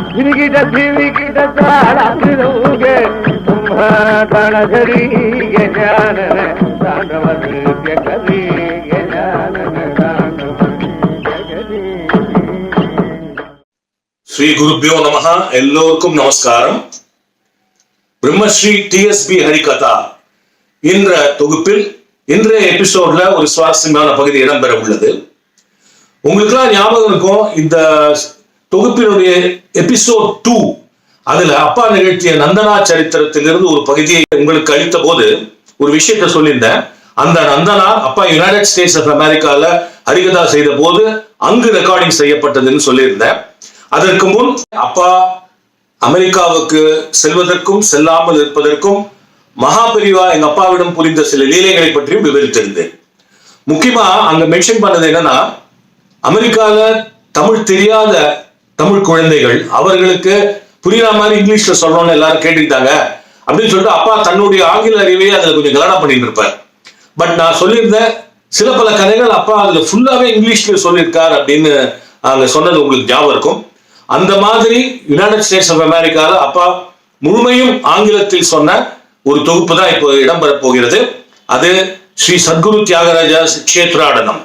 ஸ்ரீ குருப்யோ நமஹ. எல்லோருக்கும் நமஸ்காரம். பிரம்மஸ்ரீ TSB ஹரிகதா என்ற தொகுப்பில் இன்றைய எபிசோட்ல ஒரு சுவாரஸ்யமான பகுதி இடம்பெற உள்ளது. உங்களுக்கெல்லாம் ஞாபகம் இருக்கும், இந்த தொகுப்பினுடைய எபிசோட் 2 அதுல அப்பா நிகழ்த்திய நந்தனா சரித்திரத்திலிருந்து ஒரு பகுதியை உங்களுக்கு அளித்த போது ஒரு விஷயத்த சொல்லியிருந்தேன். அந்த நந்தனா அப்பா யுனைடெட் ஸ்டேட்ஸ் ஆஃப் அமெரிக்கால ஹரிகதா செய்த போது அங்கு ரெக்கார்டிங் செய்யப்பட்டதுன்னு சொல்லியிருந்தேன். அதற்கு முன் அப்பா அமெரிக்காவுக்கு செல்வதற்கும் செல்லாமல் இருப்பதற்கும் மகாபெரிவா எங்க அப்பாவிடம் புரிந்த சில லீலைகளை பற்றியும் விவரித்திருந்தேன். முக்கியமா அங்க மென்ஷன் பண்ணது என்னன்னா, அமெரிக்கால தமிழ் தெரியாத தமிழ் குழந்தைகள் அவர்களுக்கு புரியுற மாதிரி இங்கிலீஷ்ல சொல்லணும்னு எல்லாரும் கேட்டுக்கிட்டாங்க அப்படின்னு சொல்லிட்டு அப்பா தன்னுடைய ஆங்கில அறிவையே அதுல கொஞ்சம் கலாடா பண்ணிட்டு இருப்பார். பட் நான் சொல்லியிருந்தேன், சில பல கதைகள் அப்பா அதுல ஃபுல்லாவே இங்கிலீஷ்ல சொல்லியிருக்கார் அப்படின்னு அங்க சொன்னது உங்களுக்கு ஞாபகம் இருக்கும். அந்த மாதிரி யுனைடெட் ஸ்டேட்ஸ் ஆஃப் அமெரிக்கால அப்பா முழுமையும் ஆங்கிலத்தில் சொன்ன ஒரு தொகுப்பு தான் இப்போ இடம்பெற போகிறது. அது ஸ்ரீ சத்குரு தியாகராஜாஸ் க்ஷேத்ராடனம்,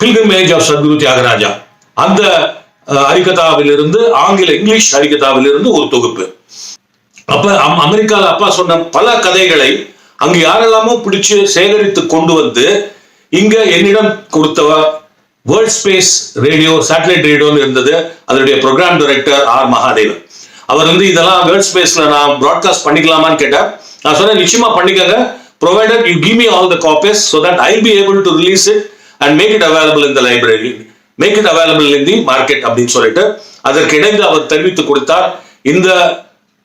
பில்கிர்மேஜ் ஆஃப் சத்குரு தியாகராஜா, அந்த ஹரிகதாவிலிருந்து இங்கிலீஷ் ஹரிகதாவிலிருந்து ஒரு தொகுப்பு. அப்ப அமெரிக்கால அப்பா சொன்ன பல கதைகளை அங்கு யாரெல்லாமோ பிடிச்சு சேகரித்து கொண்டு வந்து இங்க என்னிடம் கொடுத்தவ வேர்ல்ட் ஸ்பேஸ் ரேடியோ, சேட்டலைட் ரேடியோன்னு இருந்தது. அதனுடைய ப்ரோக்ராம் டைரக்டர் ஆர் மகாதேவன். அவர் வந்து இதெல்லாம் வேர்ல்ட் ஸ்பேஸ்ல நான் பிராட்காஸ்ட் பண்ணிக்கலாமான்னு கேட்டார். நான் சொன்னேன், நிச்சயமா பண்ணிக்கங்க, provided you give me all the copies so that I'll be able to release it and make it available in the library, make it available in the market அப்படின்னு சொல்லிட்டு அதற்கு இணைந்து அவர் தெரிவித்துக் கொடுத்தார். இந்த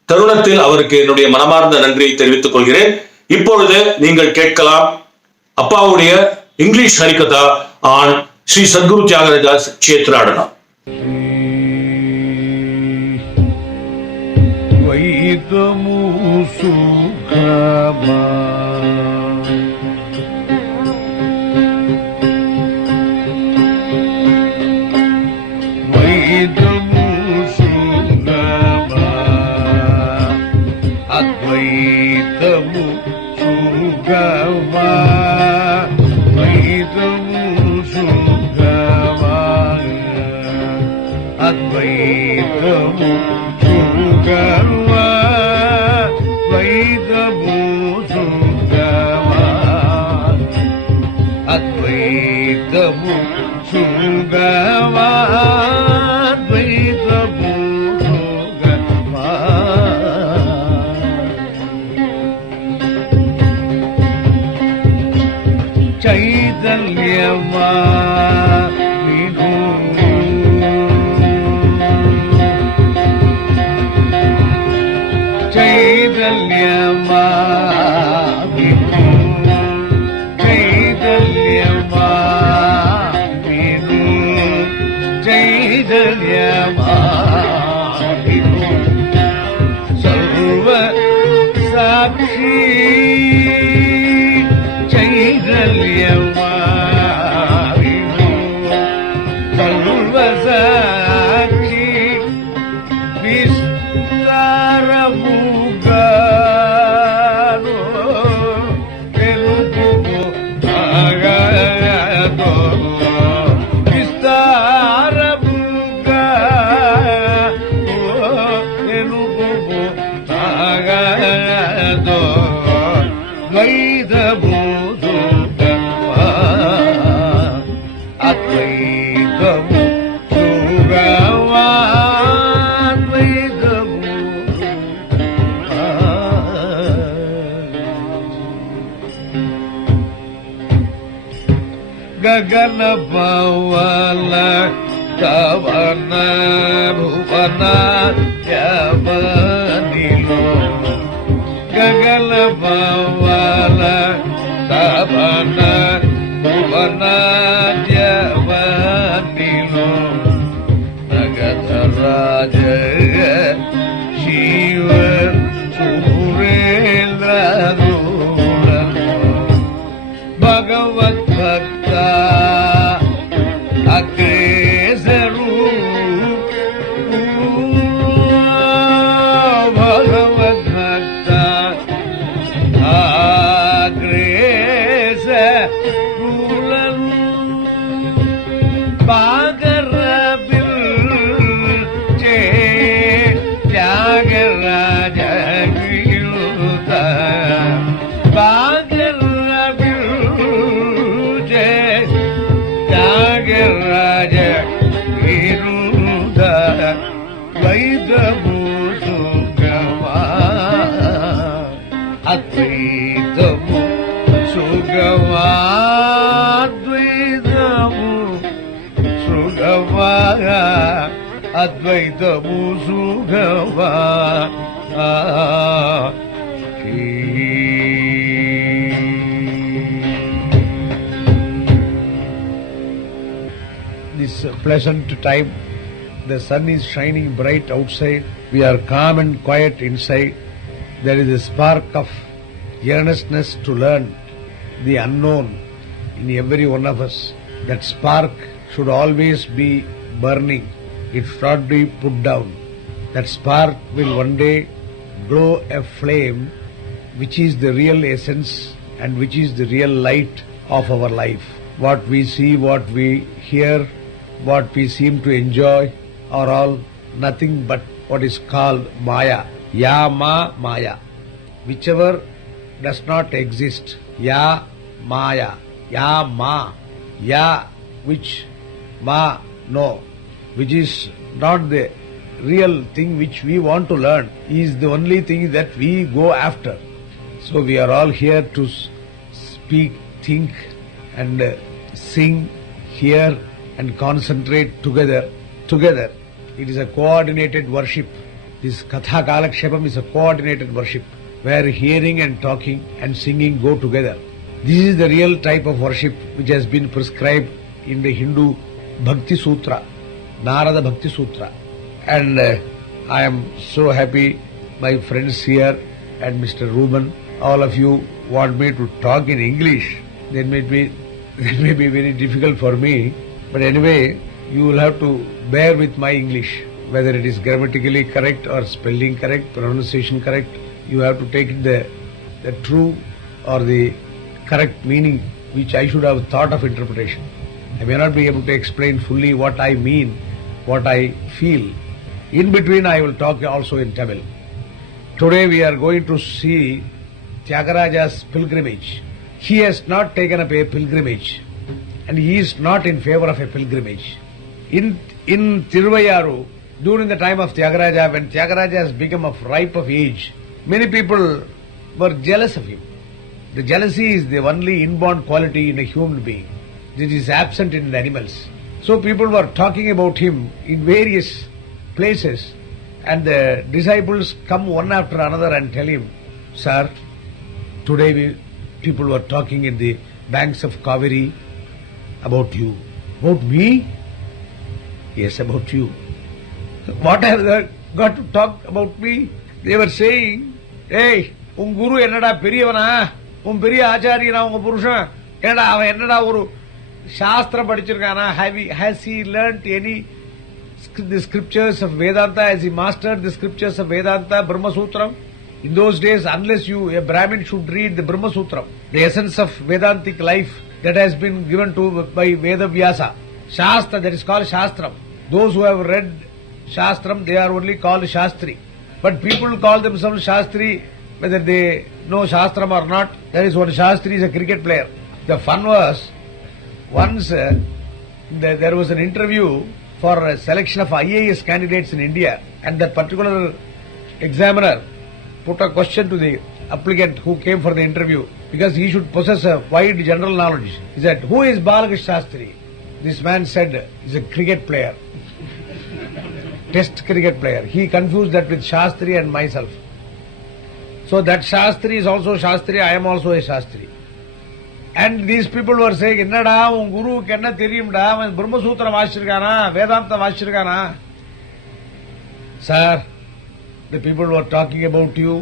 தருணத்தில் அவருக்கு என்னுடைய மனமார்ந்த நன்றியை தெரிவித்துக் கொள்கிறேன். இப்பொழுது நீங்கள் கேட்கலாம் அப்பாவுடைய இங்கிலீஷ் ஹரிகதா ஆன் ஸ்ரீ சத்குரு தியாகராஜாஸ் க்ஷேத்ராடனம். வைதமு சுகமா வைதமு சுகமா அத்வைதமு சுகமா வைதமு சுகமா அத்வைதமு சுகமா வைதமு சுகமா அத்வைதமு சுகமா அத்வைதமு சுகமா சைதன்யமா வினு சைதன்யமா வினு சைதன்யமா வினு சைதன்யமா வினு சர்வ சாட்சி சைதன்யமா வினு சர்வ சாட்சி ಗಗನ ಪವನ ಕವನ ಭುವನ ಯವನಿಲೋ ಗಗನ ಪವನ ಕವನ ಭುವನ ಯವನಿಲೋ ನಗಧರಾಜ ಶಿವ ಸುರೇಂದ್ರ ಭಗವತ್ ಭಕ್ತ ಅಗ್ರೇಸರು ద్వైతము సుఖమా అద్వైతము సుఖమా అద్వైతము సుఖమా అద్వైతము సుఖమా This pleasant time, the sun is shining bright outside, we are calm and quiet inside. There is a spark of earnestness to learn the unknown in every one of us. That spark should always be burning, it should not be put down. That spark will one day glow a flame which is the real essence and which is the real light of our life. What we see, what we hear, what we seem to enjoy are all nothing but what is called Maya. Ya Ma Maya. Whichever does not exist. Ya Maya. Ya Ma. Ya which Ma no. Which is not the real thing which we want to learn, is the only thing that we go after. So we are all here to speak, think and sing, hear and concentrate together. It is a coordinated worship. This Katha Kalakshepam is a coordinated worship where hearing and talking and singing go together. This is the real type of worship which has been prescribed in the Hindu Bhakti Sutra, Narada Bhakti Sutra. And I am so happy my friends here and Mr. Ruben, all of you want me to talk in English. That may be very difficult for me. But anyway, you will have to bear with my English. Whether it is grammatically correct or spelling correct, pronunciation correct, you have to take the true or the correct meaning which I should have thought of interpretation. I may not be able to explain fully what I mean, what I feel. In between I will talk also in Tamil. Today we are going to see THIAGARAJA'S pilgrimage. He has not taken up a pilgrimage and he is not in favor of a pilgrimage. In Thiruvayaru, during the time of THIAGARAJA, when THIAGARAJA has become of ripe of age, many people were jealous of him. The jealousy is the only inborn quality in a human being. It is absent in the animals. So people were talking about him in various places, and the disciples come one after another and tell him, "Sir, today people were talking in the banks of Kaveri about you." "About me?" "Yes, about you." "What have they got to talk about me?" They were saying, "Hey, un guru ennada periyavana, un periya achariyana, un purusha ennada avan ennada oru shastra padichirukana, has he learnt any the scriptures of Vedanta? Has he mastered the scriptures of Vedanta, Brahma Sutram? In those days, unless a Brahmin should read the Brahma Sutram, the essence of Vedantic life that has been given to by Veda Vyasa, Shastra, that is called Shastram. Those who have read Shastram, they are only called Shastri. But people call themselves Shastri whether they know Shastram or not. There is one Shastri is a cricket player. The fun was, once there was an interview for a selection of IAS candidates in India, and that particular examiner put a question to the applicant who came for the interview because he should possess a wide general knowledge. He said, "Who is Balakrish Shastri?" This man said, "He's a cricket player." Test cricket player. He confused that with Shastri and myself. So that Shastri is also Shastri, I am also a Shastri. And these people were saying, "Ennada un guru kenna theriyumda, avan Brahma Sutra vaachirukana, Vedanta vaachirukana." "Sir, the people were talking about you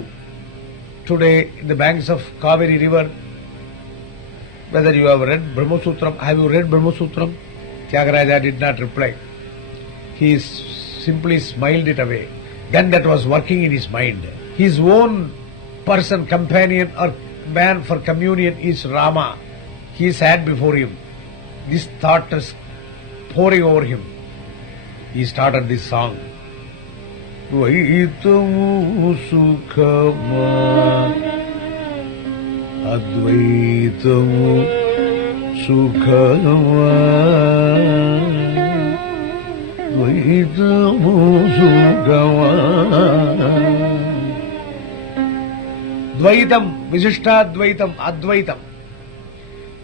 today in the banks of Kaveri river, whether you have read Brahma Sutram. Have you read Brahma Sutram?" THIAGARAJA did not reply. He simply smiled it away. Then that was working in his mind. His own person, companion or man for communion is Rama. He sat before him. This thought is pouring over him. He started this song. Dvaitamu sukhama, Advaitamu sukhama, ద్వైతము సుఖమా. Dvaitam, Vishishtadvaitam, Advaitam.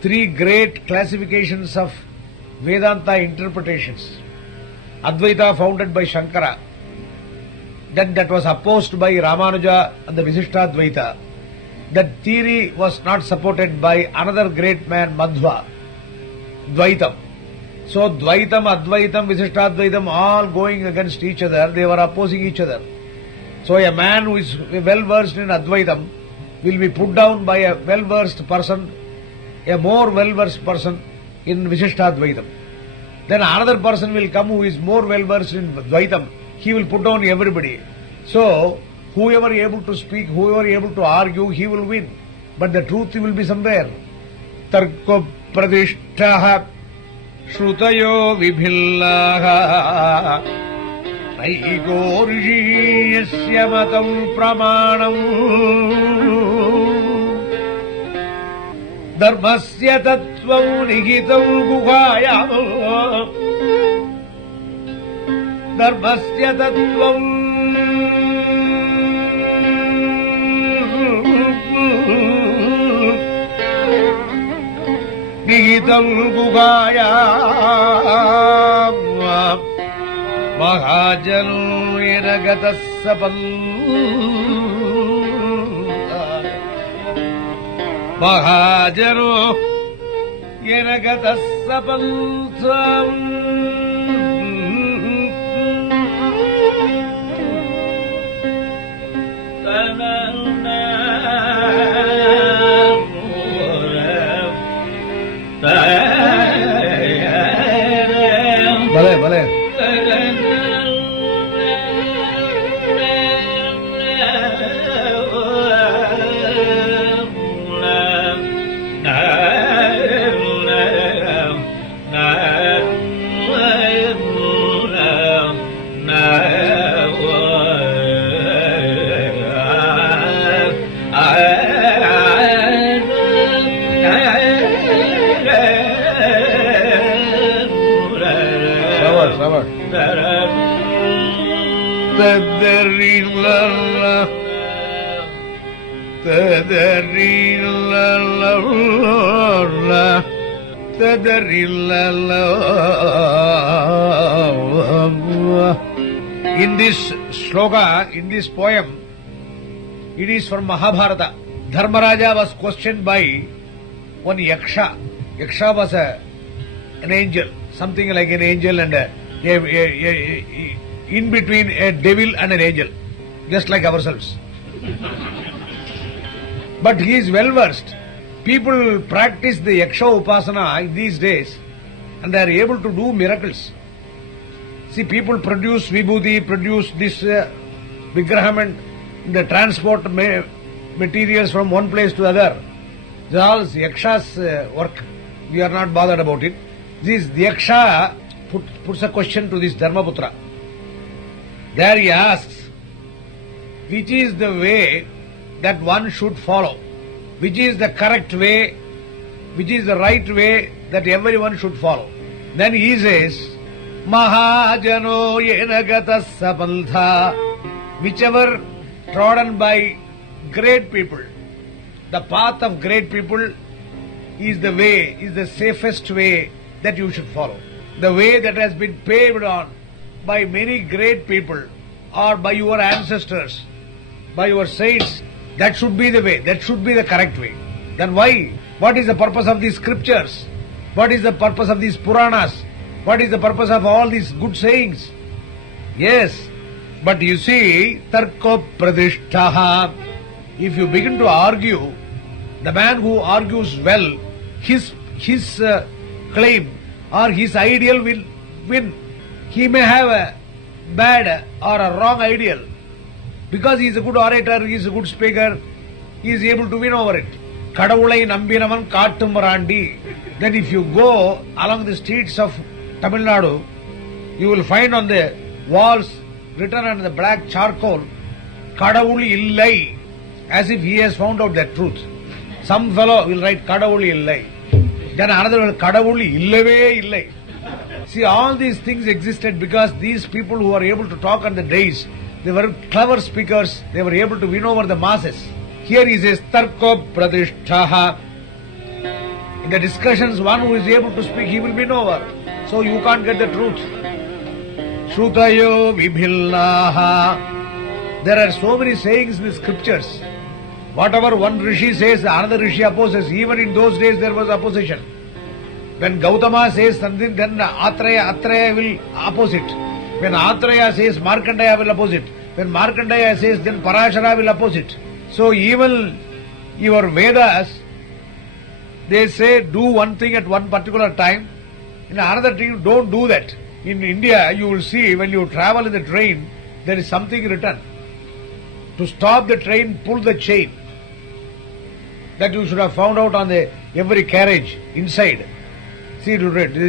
Three great classifications of Vedanta interpretations. Advaita founded by Shankara. Then that was opposed by Ramanuja and the Vishishtadvaita. That theory was not supported by another great man, Madhva. Dvaitam. So Dvaitam, Advaitam, Vishishtadvaitam all going against each other. They were opposing each other. So a man who is well versed in Advaitam will be put down by a well versed person, a more well versed person in Vishishtadvaitam. Then another person will come who is more well versed in Dvaitam. He will put down everybody. So whoever able to speak, whoever able to argue, he will win. But the truth will be somewhere. Tarko pradishtaha shrutayo vibhillaha naiko rishiyasya matam pramanam dharmasya tattvam nihitam guhayam dharmasya tattvam nihitam guhayam mahajano yenagatasapal mahajano yenagatasapal भले भले In this shloka, in this poem, it is from Mahabharata. Dharmaraja was questioned by one Yaksha. Yaksha was an angel, something like an angel and in between a devil and an angel, just like ourselves. But he is well versed. People practice the Yaksha Upasana these days and they are able to do miracles. See, people produce vibhuti, produce this vigraham and the transport materials from one place to other. This is all Yaksha's work. We are not bothered about it. This Yaksha puts a question to this Dharmaputra. There he asks, which is the way that one should follow? Which is the correct way? Which is the right way that everyone should follow? Then he says, Mahajano yenagata sapaltha, whichever trodden by great people, the path of great people is the way, is the safest way that you should follow. The way that has been paved on by many great people or by your ancestors, by your saints, that should be the way, that should be the correct way. Then why? What is the purpose of these scriptures? What is the purpose of these Puranas? What is the purpose of all these good sayings? Yes, but you see, tarko pradishtaha, if you begin to argue, the man who argues well, his claim or his ideal will win. He may have a bad or a wrong ideal. Because he is a good orator, he is a good speaker, he is able to win over it. Kadavulai nambinavan kaattum randi. Then if you go along the streets of Tamil Nadu, you will find on the walls written on the black charcoal, Kadavul illai, as if he has found out that truth. Some fellow will write Kadavul illai. Then another will Kadavul illave illai. See, all these things existed because these people who were able to talk on the days, they were clever speakers, they were able to win over the masses. Here he says, Tarko Pradishtaha. In the discussions, one who is able to speak, he will win over. So you can't get the truth. Shrutayo Vibhillaha. There are so many sayings in the scriptures. Whatever one Rishi says, another Rishi opposes. Even in those days there was opposition. When Gautama says something, then Atreya will oppose it. When Atreya says, Markandeya will oppose it. When Markandeya says, then Parashara will oppose it. So even your Vedas, they say do one thing at one particular time. In another thing, don't do that. In India, you will see when you travel in the train, there is something written. To stop the train, pull the chain. That you should have found out on every carriage inside. See,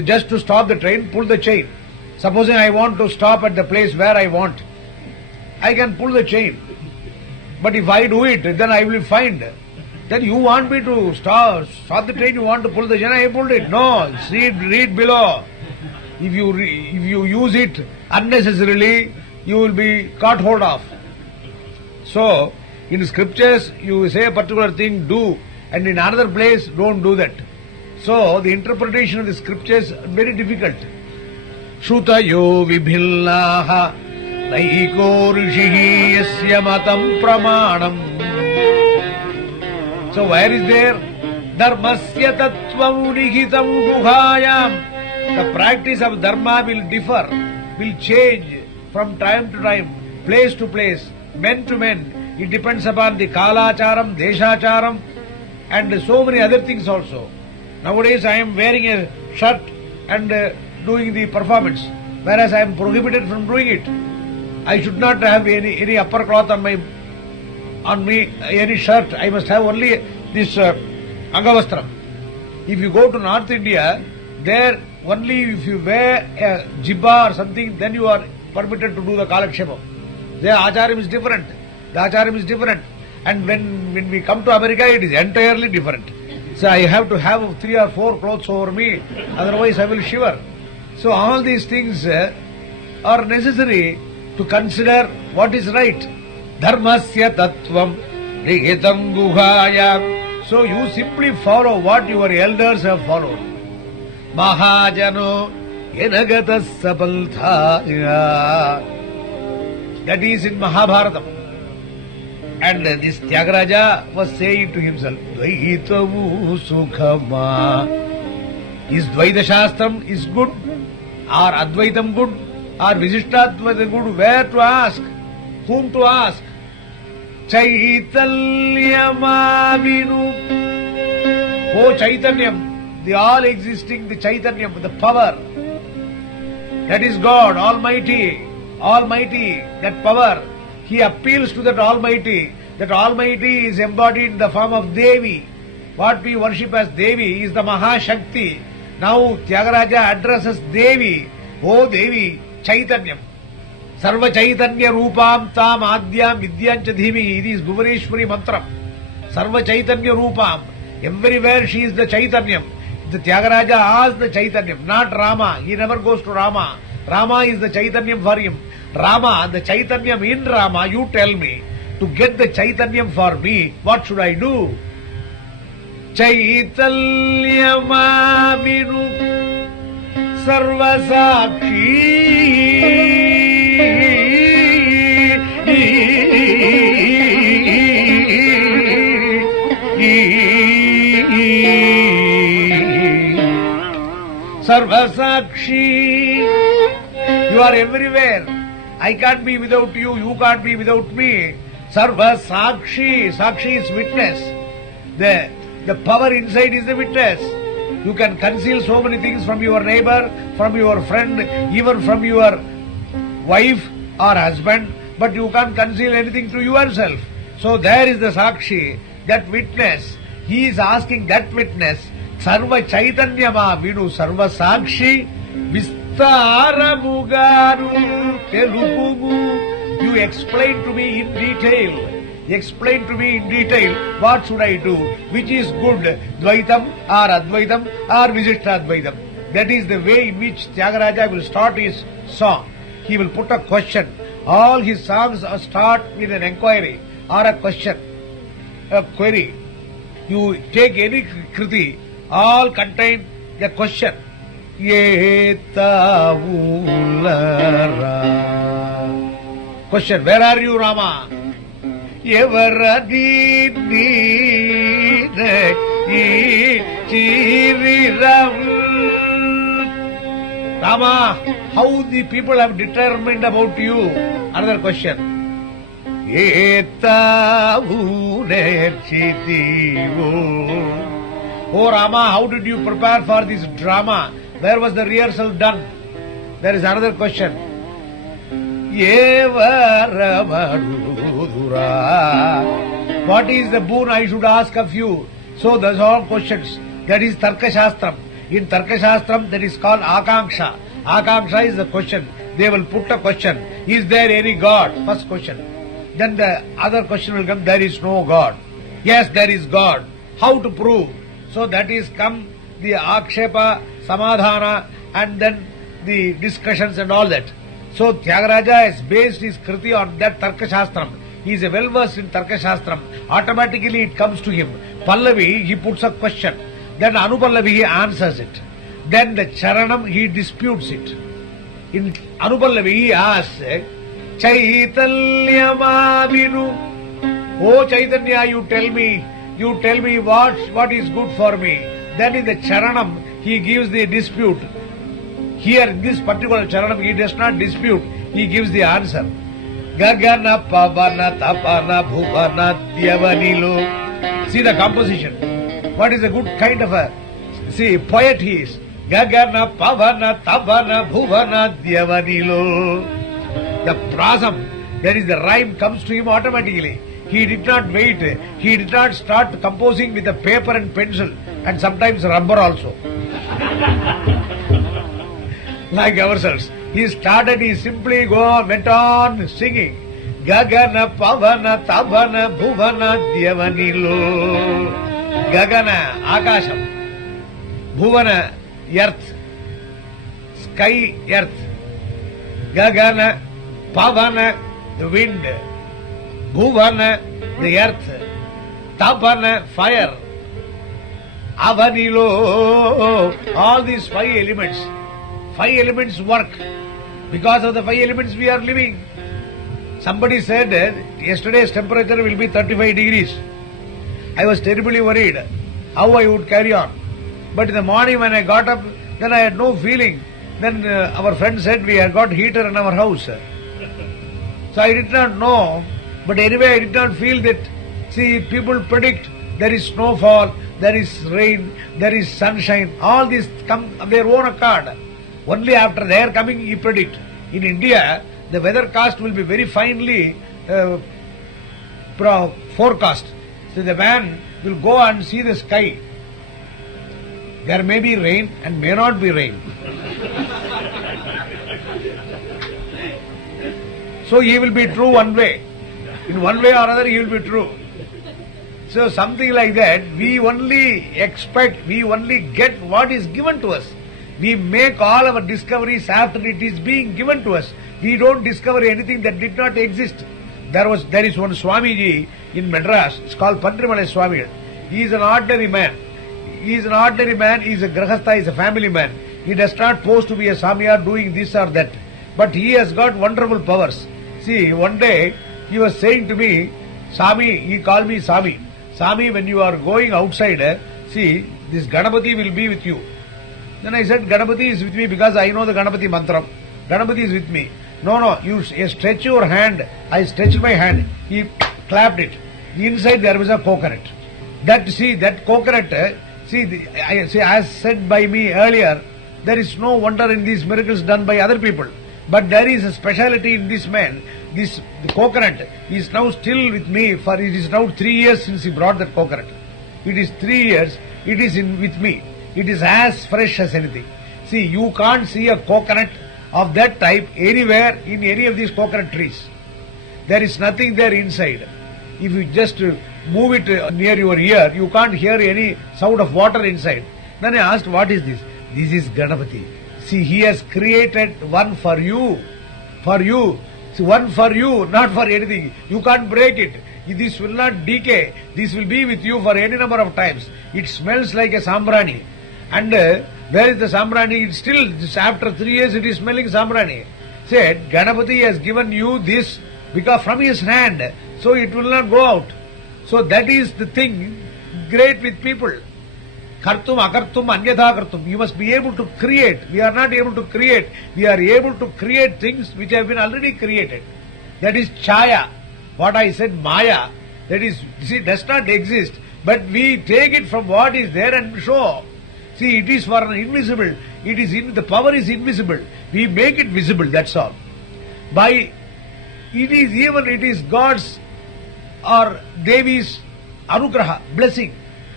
just to stop the train, pull the chain. Supposing I want to stop at the place where I want, I can pull the chain. But if I do it, then I will be fined. Then you want me to stop the train, you want to pull the chain, I pulled it. No, read below. If you use it unnecessarily, you will be caught hold of. So, in scriptures, you say a particular thing, do, and in another place, don't do that. So, the interpretation of the scriptures is very difficult. Shutayo vibhillaha naiko rishihi yasya matam pramanam. So, where is there? Dharmasya tattvam nihitam guhayam. The practice of dharma will differ, will change from time to time, place to place, men to men. It depends upon the kalacharam, deshacharam, and so many other things also. Nowadays I am wearing a shirt and doing the performance, whereas I am prohibited from doing it. I should not have any upper cloth on me, any shirt. I must have only this angavastram. If you go to North India, there only if you wear a jibba or something, then you are permitted to do the kalakshepam. Their acharam is different. The acharam is different. And when we come to America, it is entirely different. So I have to have 3 or 4 clothes over me, otherwise I will shiver. So all these things are necessary to consider what is right. Dharmasya tattvam rihitam guhaya. So you simply follow what your elders have followed. Mahajano yenagatas sapalthaya. That is in Mahabharatam. And this Tyagaraja was saying to himself, Dvaitavu sukhama. Is Dvaita Shastram is good? Or Advaitam good? Or Visishtadvaita good? Where to ask? Whom to ask? Chaitanyamavinu. Oh Chaitanyam, the all existing, the Chaitanyam, the power. That is God, Almighty, that power. He appeals to that Almighty. That Almighty is embodied in the form of Devi. What we worship as Devi is the Mahashakti. Now Tyagaraja addresses Devi. Oh Devi, Chaitanyam. Sarva Chaitanya Rupam Tam Adyam Vidyancha Dhimi. It is Bhuvaneshwari Mantra. Sarva Chaitanya Rupam. Everywhere she is the Chaitanyam. The Tyagaraja asks the Chaitanyam, not Rama. He never goes to Rama. Rama is the Chaitanyam for him. Rama, the Chaitanyam in Rama, you tell me. To get the Chaitanyam for me, what should I do? Chaitanyamavinu Sarvasakshi. You are everywhere. I can't be without you, you can't be without me. Sarvasakshi. Sakshi is witness. The power inside is the witness. You can conceal so many things from your neighbor, from your friend, even from your wife or husband, but you can't conceal anything to yourself. So there is the Sakshi, that witness. He is asking that witness, Sarva Chaitanyama Vinu Sarva Sakshi Vistara Mugaru Telupugu. You explain to me in detail. Explain to me in detail what should I do, which is good, Dvaitam or Advaitam or Visishtadvaitam. That is the way in which Tyagaraja will start his song. He will put a question. All his songs start with an enquiry or a question, a query. You take any kriti, all contain the question. Question, where are you, Rama? Rama, how the people have determined about you? Another question. Oh Rama, how did you prepare for this drama? Where was the rehearsal done? There is another question. What is the boon I should ask of you? So those are all questions. That is Tarka Shastram. In Tarka Shastram, that is called Akanksha. Akanksha is the question. They will put a question. Is there any God? First question. Then the other question will come, there is no God. Yes, there is God. How to prove? So that is come the Akshepa, Samadhana, and then the discussions and all that. So Tyagaraja has based his kriti on that Tarka Shastram. He is well versed in Tarka Shastram. Automatically it comes to him. Pallavi, he puts a question. Then Anupallavi, he answers it. Then the Charanam, he disputes it. In Anupallavi, he asks, Chaitanyamavinu. Oh Chaitanya, you tell me what is good for me. Then in the Charanam, he gives the dispute. Here in this particular Charanam, he does not dispute, he gives the answer. Gagana Pavana Tapana Bhuvana Dyavanilo. See the composition. What is a good kind of a poet he is. Gagana Pavana Tapana Bhuvana Dyavanilo. The prasam, that is the rhyme, comes to him automatically. He did not wait. He did not start composing with a paper and pencil and sometimes rubber also. Like ourselves. He simply went on singing. Gagana Pavana Tabana Bhuvana Dyavanilo. Gagana, Akasham. Bhuvana, earth. Sky, earth. Gagana, Pavana, the wind. Bhuvana, the earth. Tapana, fire. Avanilo, all these 5 elements. 5 elements work. Because of the 5 elements we are living. Somebody said that yesterday's temperature will be 35 degrees. I was terribly worried how I would carry on. But in the morning when I got up, then I had no feeling. Then our friend said we had got heater in our house. So I did not know. But anyway, I did not feel that. See, people predict there is snowfall, there is rain, there is sunshine. All these come of their own accord. Only after their coming, he predict. In India, the weathercast will be very finely forecast. So the man will go and see the sky. There may be rain and may not be rain. So he will be true one way. In one way or other, he will be true. So something like that, we only expect, we only get what is given to us. We make all our discoveries after it is being given to us. We don't discover anything that did not exist. There is one Swamiji in Madras. It's called Pandrimalai Swami. He is an ordinary man. He is a grahastha, he is a family man. He does not pose to be a Samyar doing this or that. But he has got wonderful powers. See, one day he was saying to me, Sami, he called me Sami. Sami, when you are going outside, see, this Ganapati will be with you. Then I said, Ganapati is with me because I know the Ganapati mantram. Ganapati is with me. No, you stretch your hand. I stretched my hand. He clapped it. Inside there was a coconut. That coconut, as said by me earlier, there is no wonder in these miracles done by other people. But there is a speciality in this man. The coconut is now still with me, for it is now 3 years since he brought that coconut. It is 3 years, it is with me. It is as fresh as anything. See, you can't see a coconut of that type anywhere in any of these coconut trees. There is nothing there inside. If you just move it near your ear, you can't hear any sound of water inside. Then I asked, what is this? This is Ganapati. See, he has created one for you. For you. See, one for you, not for anything. You can't break it. This will not decay. This will be with you for any number of times. It smells like a sambrani. And where is the sambrani? It's still, after 3 years, it is smelling sambrani. Said, Ganapati has given you this because from his hand, so it will not go out. So that is the thing great with people. Kartum, akartum, anyatha kartum. You must be able to create. We are not able to create. We are able to create things which have been already created. That is chaya. What I said, maya. That is, see, does not exist. But we take it from what is there and show. See, it is for an invisible. It is the power is invisible. We make it visible, that's all. It is God's or Devi's anugraha, blessing.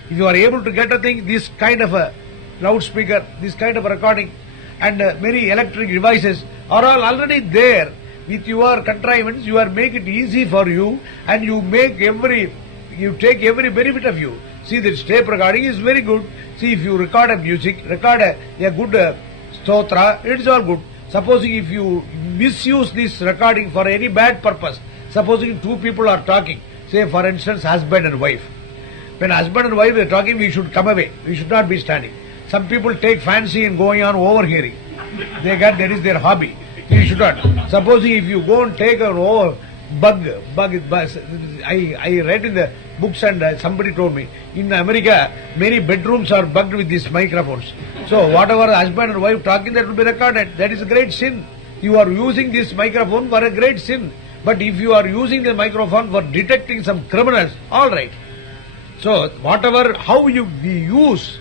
If you are able to get a thing, this kind of a loudspeaker, this kind of a recording, and many electric devices are all already there. With your contrivance, you are make it easy for you, and you take every benefit of you. See, this tape recording is very good. See, if you record a music, record a good stotra, it is all good. Supposing if you misuse this recording for any bad purpose, supposing two people are talking, say for instance husband and wife. When husband and wife are talking, we should come away. We should not be standing. Some people take fancy in going on overhearing. That is their hobby. You should not. Supposing if you go and take an over bug. I read in the books and somebody told me, in America, many bedrooms are bugged with these microphones. So whatever husband and wife talking, that will be recorded. That is a great sin. You are using this microphone for a great sin. But if you are using the microphone for detecting some criminals, all right. So how we use,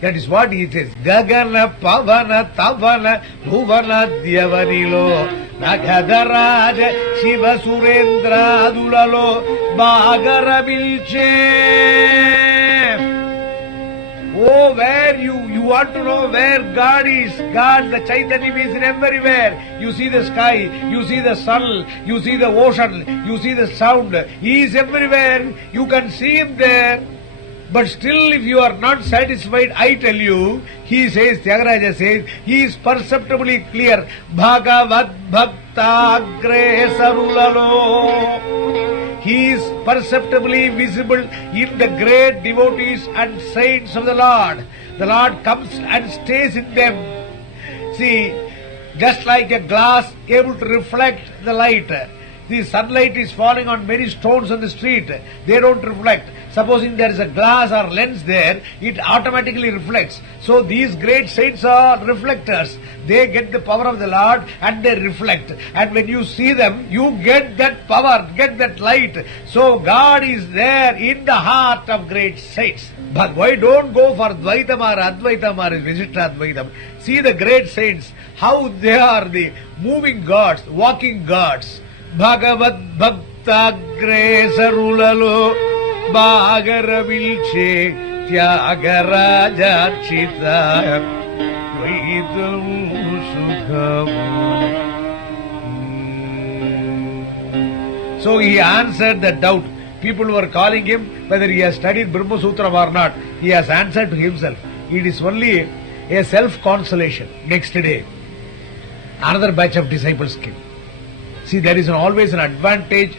that is what he says. Gagana pavana tavana bhuvana dyavanilo Nagadaraja Shiva Surendra Adulalo Bagara Vilche. Oh, where you want to know where God is. God, the Chaitanya is everywhere. You see the sky, you see the sun, you see the ocean, you see the sound. He is everywhere. You can see him there. But still, if you are not satisfied, I tell you, he says, Tyagaraja says, he is perceptibly clear. Bhagavad Bhakta Agre Sarulalo. He is perceptibly visible in the great devotees and saints of the Lord. The Lord comes and stays in them. See, just like a glass able to reflect the light. The sunlight is falling on many stones on the street. They don't reflect. Supposing there is a glass or lens there, it automatically reflects. So these great saints are reflectors. They get the power of the Lord and they reflect. And when you see them, you get that power, get that light. So God is there in the heart of great saints. But why don't go for Dvaitam or Advaitam or Visishta Advaitam? See the great saints, how they are the moving gods, walking gods. Bhagavad Bhaktagre Sarulalo Bhagara Vilche Tyagaraja Chita Vaidam Sukham. So he answered the doubt. People were calling him whether he has studied Brahma Sutra or not. He has answered to himself. It is only a self-consolation. Next day, another batch of disciples came. See, there is always an advantage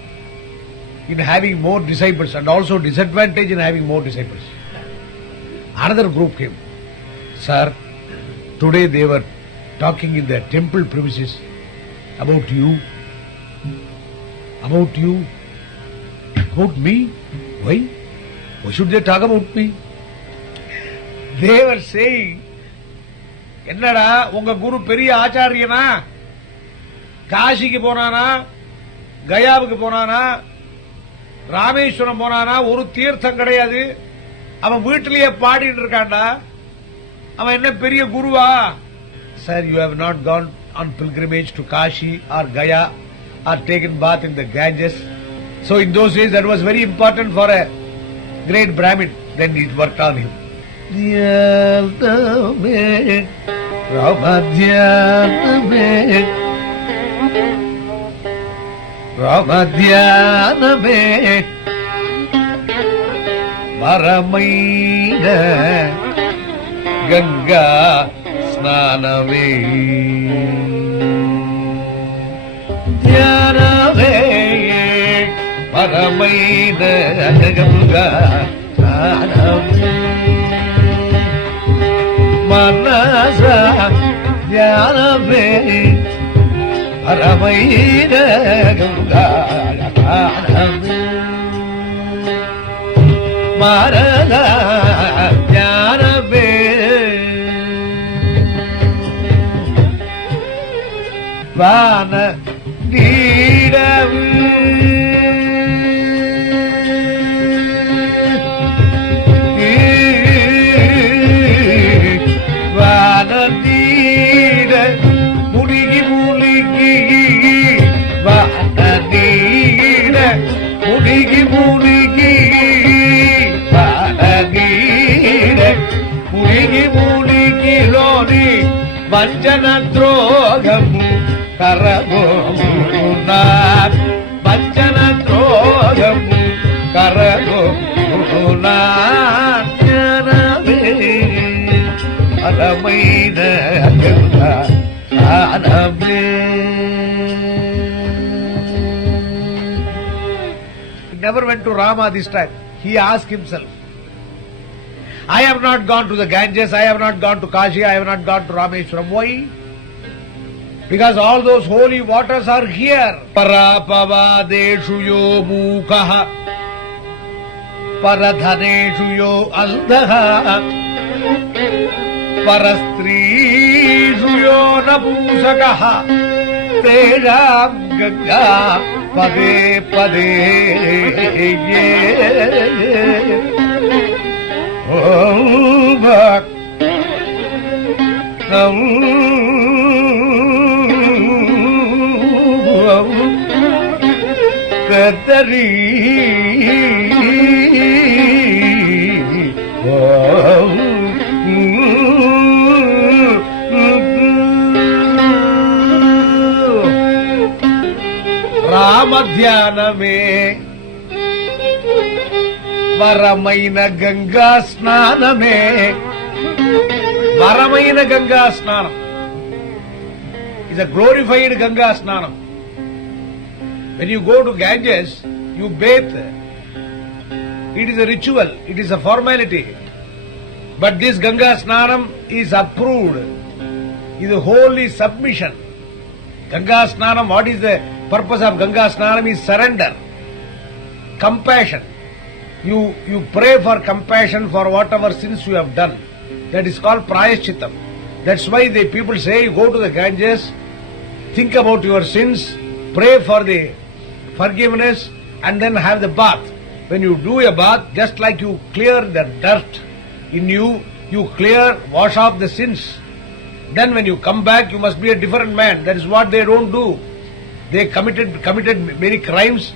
in having more disciples and also disadvantage in having more disciples. Another group came. Sir, today they were talking in the temple premises about you. About you. About me? Why? Why should they talk about me? They were saying, Ennada, unga guru periya acharyana, காசிக்கு போனானா, கயாவுக்கு போனானா, ராமேஸ்வரம் போனானா, ஒரு தீர்த்தம் கிடையாது. அவன் வீட்டிலேயே பாடிட்டு இருக்கான்டா. அவன் என்ன பெரிய குருவா? Sir, you have not gone on pilgrimage to Kashi or Gaya or taken bath in the Ganges. So in those days that was very important for a great Brahmin. Then it worked on him. Ramadhyana Varamaina Ganga Snaname Dhyanave Paramaina Ganga Snaname Manasa Dhyanave Paramaina Ganga Snaname Marada Dhyanave Vana Needavu Vana Needa Muligi Muligi Vana Needa Muligi Muligi Vana Needa Muligi Muligi Loni Vanjana Drogamu Karagomunar Vanjana Drogamu Karagomunar Janave Aramaina Ganga Anave. He never went to Rama this time. He asked himself, I have not gone to the Ganges, I have not gone to Kashi, I have not gone to Rameshwaram. Why? Because all those holy waters are here. Parapavadeshu yo mukaha Paradhaneshu yo aldhaha Parastrishu yo napusakaha Tejam Ganga Pade Pade Oh, but Katari Ramadhyaname Varamaina Ganga Snaname Varamaina Ganga Snanam is a glorified Ganga Snanam. When you go to Ganges, you bathe. It is a ritual, it is a formality. But this Ganga Snanam is approved. It is a holy submission. Ganga Snanam, what is the purpose of Ganga Snanam? Is surrender, compassion. You pray for compassion for whatever sins you have done. That is called Prayashchittam. That's why the people say you go to the Ganges, think about your sins, pray for the forgiveness and then have the bath. When you do a bath, just like you clear the dirt in you, you wash off the sins. Then when you come back, you must be a different man. That is what they don't do. They committed many crimes,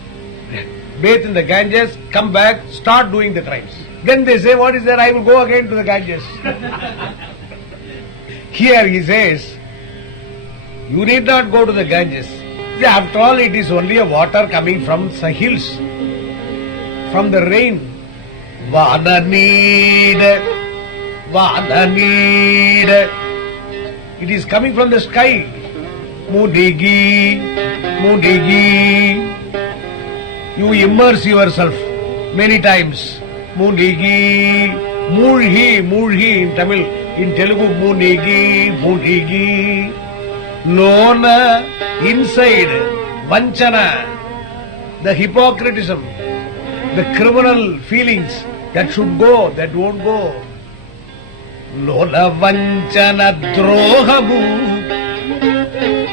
bathe in the Ganges, come back, start doing the crimes. Then they say, what is that? I will go again to the Ganges. Here he says, you need not go to the Ganges. After all, it is only a water coming from the hills, from the rain. Vana need. It is coming from the sky. Mudigi. You immerse yourself many times. Mudigi. Mulhi in Tamil. In Telugu, Mudigi. Lona, inside, Vanchana, the hypocritism, the criminal feelings that should go, that won't go. Lona Vanchana Drohamu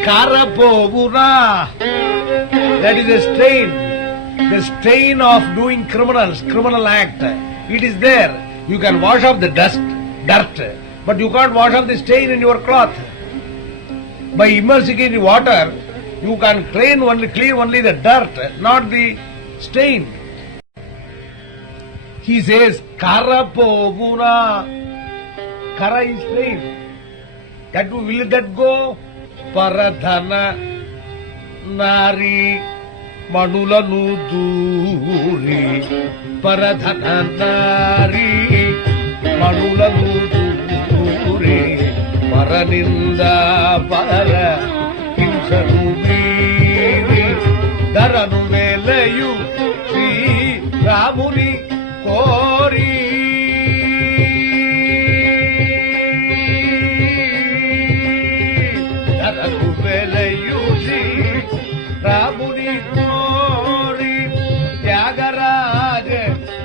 Karapogura. That is the stain of doing criminal act. It is there. You can wash off the dirt, but you can't wash off the stain in your cloth. By immersing it in water, you can clean only the dirt, not the stain. He says, Kara povuna. Kara is stain. Will that go? Paradhana nari manula nuduri. Paradhana nari manula nuduri. duri paraninda para hinsanu meeri daranu velayu Sri Ramuni kori daranu velayu Sri Ramuni kori Tyagaraja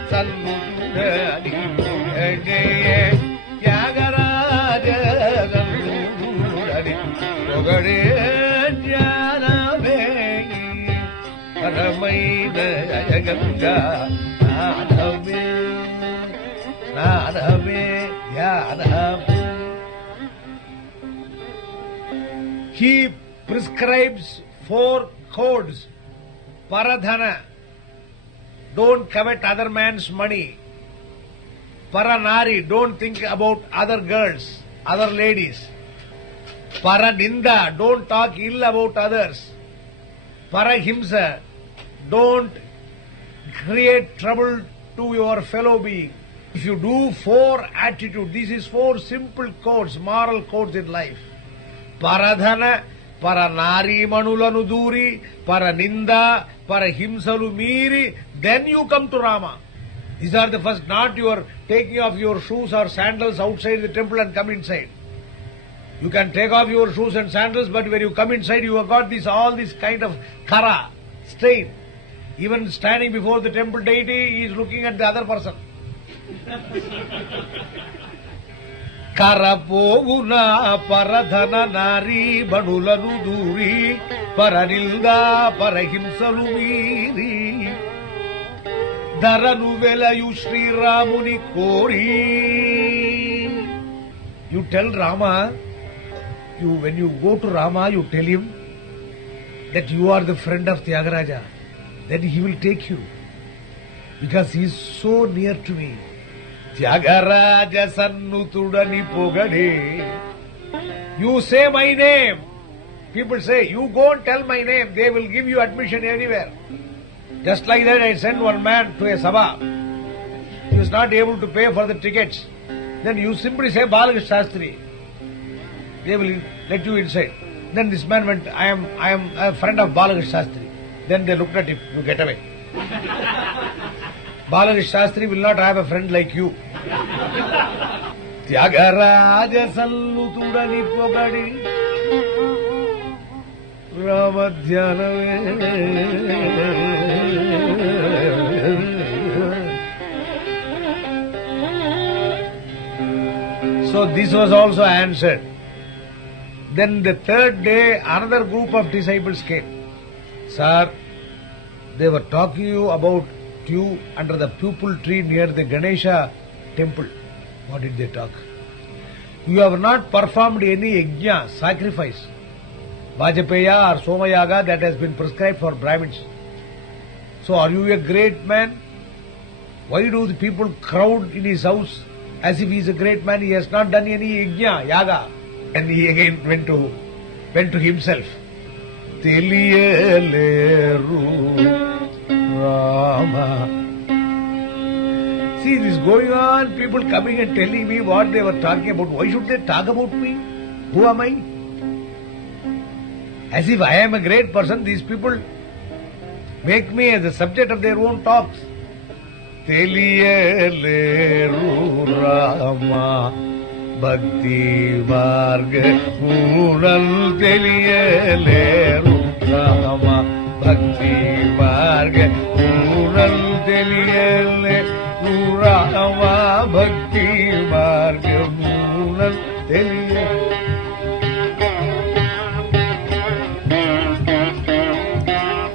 Sannudani Tyagaraja Sannudani Pogade Jnaname Paramaina Ganga Snaname Snaname Dhyaname. He prescribes 4 codes. Paradhana, don't covet other man's money. Paranari, don't think about other girls, other ladies. Paraninda, don't talk ill about others. Parahimsa, don't create trouble to your fellow being. If you do 4 attitudes, this is 4 simple codes, moral codes in life. Paradhana, Paranari manulanu duri, Paraninda, Parahimsalu meeri, then you come to Rama. These are the first, not your taking off your shoes or sandals outside the temple and come inside. You can take off your shoes and sandals, but when you come inside, you have got all this kind of kara, stain. Even standing before the temple deity, he is looking at the other person. Karapoguna paradhana nari banulanu duri paranilda parahimsalu meeri daranu velayu Sri Ramuni kori. You tell Rama, when you go to Rama, you tell him that you are the friend of Tyagaraja. Then he will take you because he is so near to me. Tyagaraja Sannutudani Pogade. You say my name. People say, you go and tell my name. They will give you admission anywhere. Just like that, I sent one man to a sabha. He was not able to pay for the tickets. Then you simply say Balagrish Shastri. They will let you inside. Then this man went, I am a friend of Balagrish Shastri. Then they looked at him, you get away. Balagrish Shastri will not have a friend like you. Tyagaraja Sannutudani Pogadi Ramadhyaname. So this was also answered. Then the 3rd day, another group of disciples came. Sir, they were talking about you under the pupil tree near the Ganesha temple. What did they talk? You have not performed any yajna, sacrifice, Vajapeya or Somayaga that has been prescribed for Brahmins. So are you a great man? Why do the people crowd in his house as if he is a great man? He has not done any yajna, yaga. And he again went to himself. Teliyaleru Rama. See, this going on, people coming and telling me what they were talking about. Why should they talk about me? Who am I? As if I am a great person, these people make me as the subject of their own talks. Teliyaleru Rama Bhakti Marga Unal Teliyaleru Rama Bhakti Marga Unal Teliyaleru Rama Bhakti Marga Unal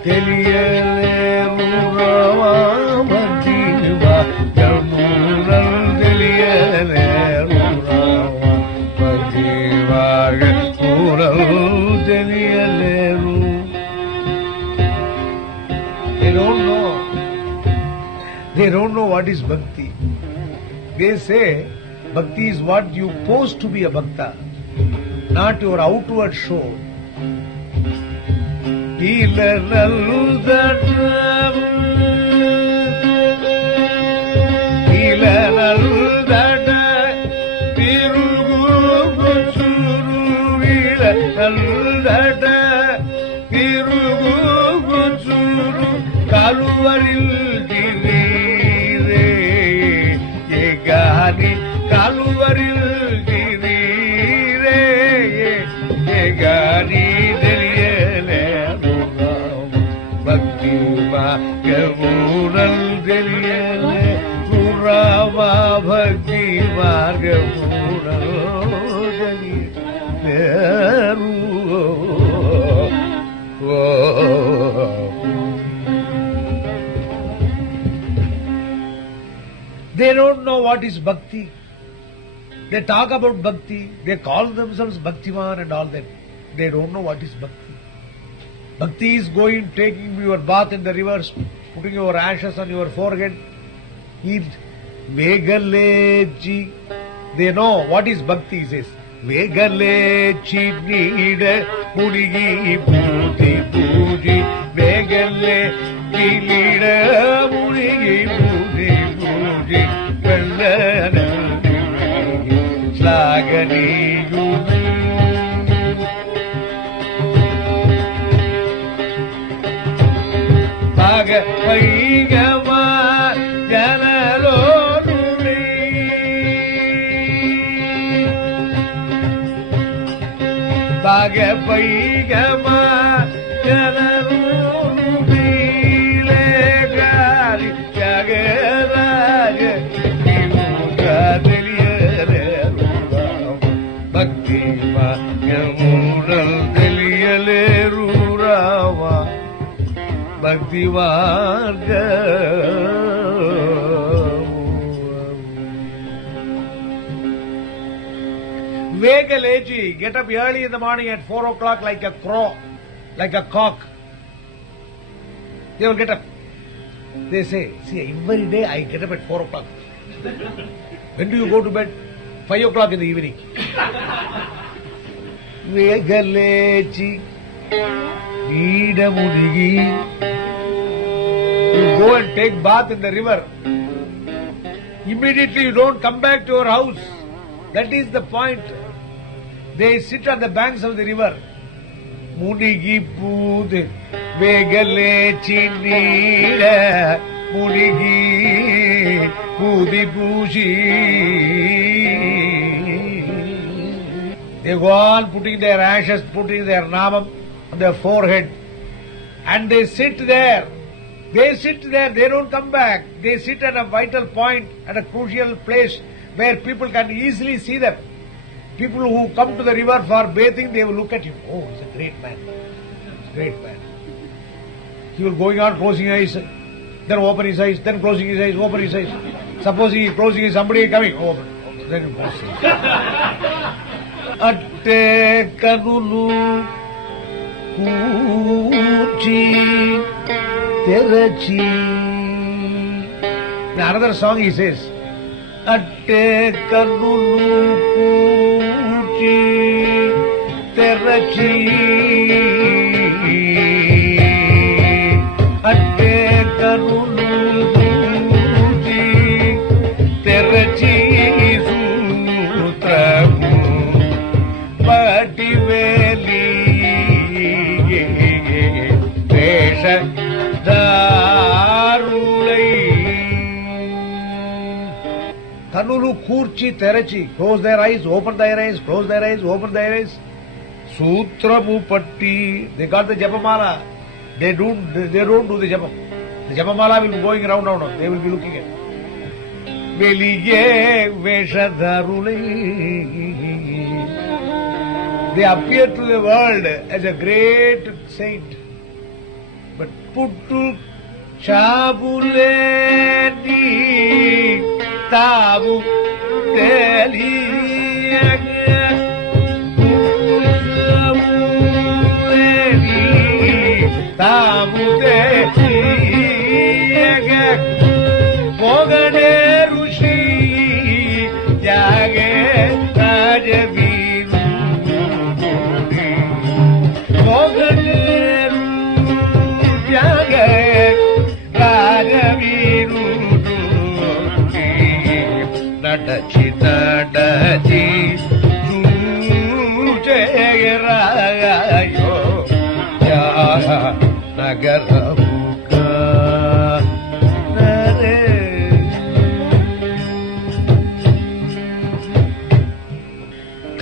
Teliyaleru Rama Bhakti Marga Unal Teliyaleru They don't know what is bhakti. They say bhakti is what you pose to be a bhakta, not your outward show. Pilgirmage kaluvaril dirire egani kaluvaril dirire egani deliyele bhakti margamunal deliyele rama bhakti margamunal deliyele. They don't know what is bhakti. They talk about bhakti. They call themselves Bhaktiman and all that. They don't know what is bhakti. Bhakti is going, taking your bath in the rivers, putting your ashes on your forehead. Eat Vegalechi. They know what is bhakti, he says. Vegalechi need Munigi Puti Puji. Vegalechi need Munigi Puti Puji. Slagani Paga Paigama Janalo Paga Paigama Janalo Legari Jagaraja Bhakti Margamunal deliyale rurava Bhakti Marga. Vegaleji, get up early in the morning at 4 o'clock like a crow, like a cock. They will get up. They say, see, every day I get up at 4 o'clock. When do you go to bed? 5 o'clock in the evening. Vegalechi, Idamudigi. You go and take bath in the river. Immediately you don't come back to your house. That is the point. They sit on the banks of the river. Munigi Pud, Vegalechi Nida, Munigi Pudi Puji. They go on putting their ashes, putting their namam on their forehead, and they sit there. They sit there, they don't come back. They sit at a vital point, at a crucial place where people can easily see them. People who come to the river for bathing, they will look at him. Oh, he's a great man. He's a great man. He will going on closing his eyes, then open his eyes, then closing his eyes, open his eyes. Suppose he is closing, somebody coming, open. Then he closes his eyes. Atte kanulu kuchi terachi. In another song he says, Atte kanulu kuchi terachi. Atte kanulu kuchi terachi sutramu. Pativeli Pesha Darulai Kanulu Kurchi Terachi. Close their eyes, open their eyes, close their eyes, open their eyes. Sutramu Patti. They got the Japamala. They don't do the Japam. The Japamala will be going round. They will be looking at Velige Vesha Darulai. They appear to the world as a great saint. But Puttu Chabuleni Tabu Deliyaga Chabuleni Tabu Deliyaga Pogane Rushi Jage Rajavi Chitata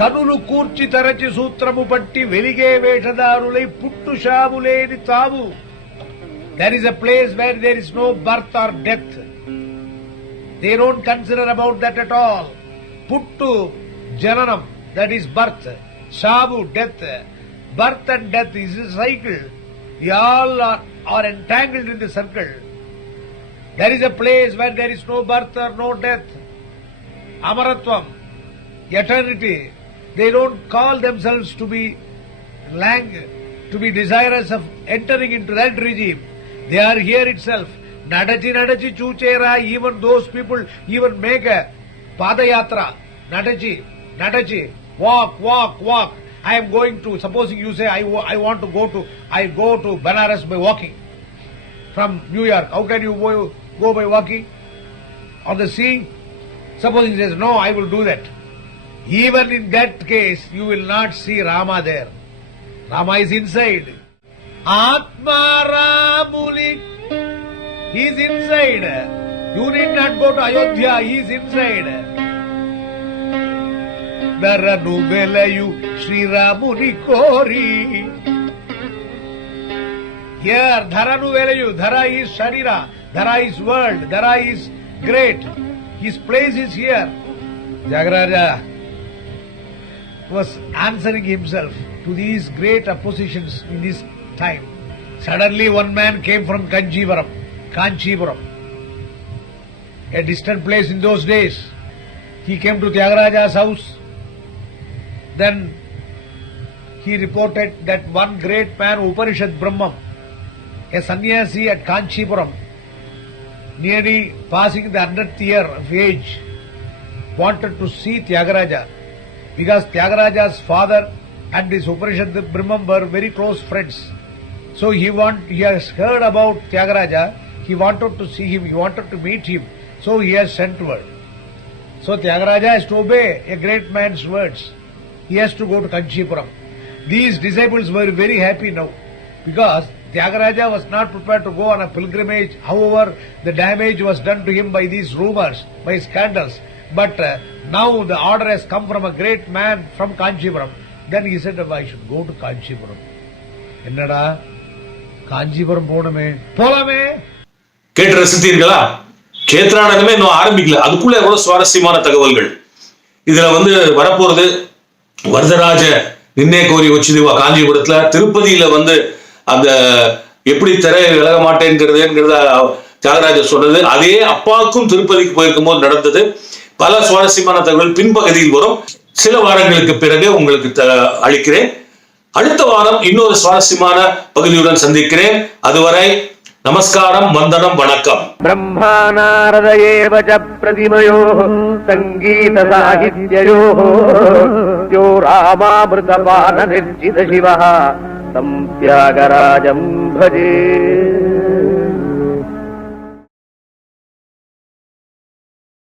కనులు కూర్చి తరచి సూత్రము పట్టి వెలిగే వేషధారులై పుట్టు శాములేని తావు. There is a place where there is no birth or death. They don't consider about that at all. Puttu jananam, that is birth. Shavu, death. Birth and death is a cycle. We all are entangled in the circle. There is a place where there is no birth or no death. Amaratvam, eternity. They don't call themselves to be desirous of entering into that regime. They are here itself. Nadachi chuchera, even those people even make a padayatra. Nadachi, walk. I am going to, supposing you say I want to go to Banaras by walking from New York. How can you go by walking on the sea? Supposing he says, no, I will do that. Even in that case, you will not see Rama there. Rama is inside. Atma Ramuli, he is inside. You need not go to Ayodhya, he is inside. Dharanu velayu Sri Ramuni kori. Here, Dharanu velayu, Dhara is Sharira, Dhara is world, Dhara is great. His place is here. Tyagaraja was answering himself to these great oppositions in this time. Suddenly one man came from Kanchipuram, a distant place in those days. He came to Tyagaraja's house. Then he reported that one great man, Upanishad Brahmam, a sannyasi at Kanchipuram, nearly passing the 100th year of age, wanted to see Tyagaraja because Tyagaraja's father and this Upanishad Brahmam were very close friends. So he has heard about Tyagaraja, he wanted to see him, he wanted to meet him, so he has sent word. So Tyagaraja has to obey a great man's words. He has to go to Kanchipuram. These disciples were very happy now because Tyagaraja was not prepared to go on a pilgrimage. However, the damage was done to him by these rumors, by scandals. But now the order has come from a great man from Kanchipuram. Then he said, I should go to Kanchipuram. Ennada? Kanchipuram polame? கேட்டு ரசித்தீர்களா? கேத்ரானமே இன்னும் ஆரம்பிக்கல, அதுக்குள்ள எவ்வளவு சுவாரஸ்யமான தகவல்கள். இதுல வரப்போறது வரதராஜ நின்னே கோரி வச்சுதுவா காஞ்சிபுரத்துல. திருப்பதியில அந்த எப்படி திரை விலக மாட்டேங்கிறதுங்கிறத தியாகராஜர் சொன்னது அதே அப்பாவுக்கும் திருப்பதிக்கு போயிருக்கும் போது நடந்தது. பல சுவாரஸ்யமான தகவல் பின்பகுதியில் வரும். சில வாரங்களுக்கு பிறகு உங்களுக்கு அளிக்கிறேன். அடுத்த வாரம் இன்னொரு சுவாரஸ்யமான பகுதியுடன் சந்திக்கிறேன். அதுவரை நமஸ்காரம், வந்தனம், வணக்கம். பிரம்மாநாரதயேவ ச பிரதிமயோ சங்கீத சாகித்யயோ யோ ராமாமிருதபான நிர்ஜித சிவः தம் தியாகராஜம் பஜே.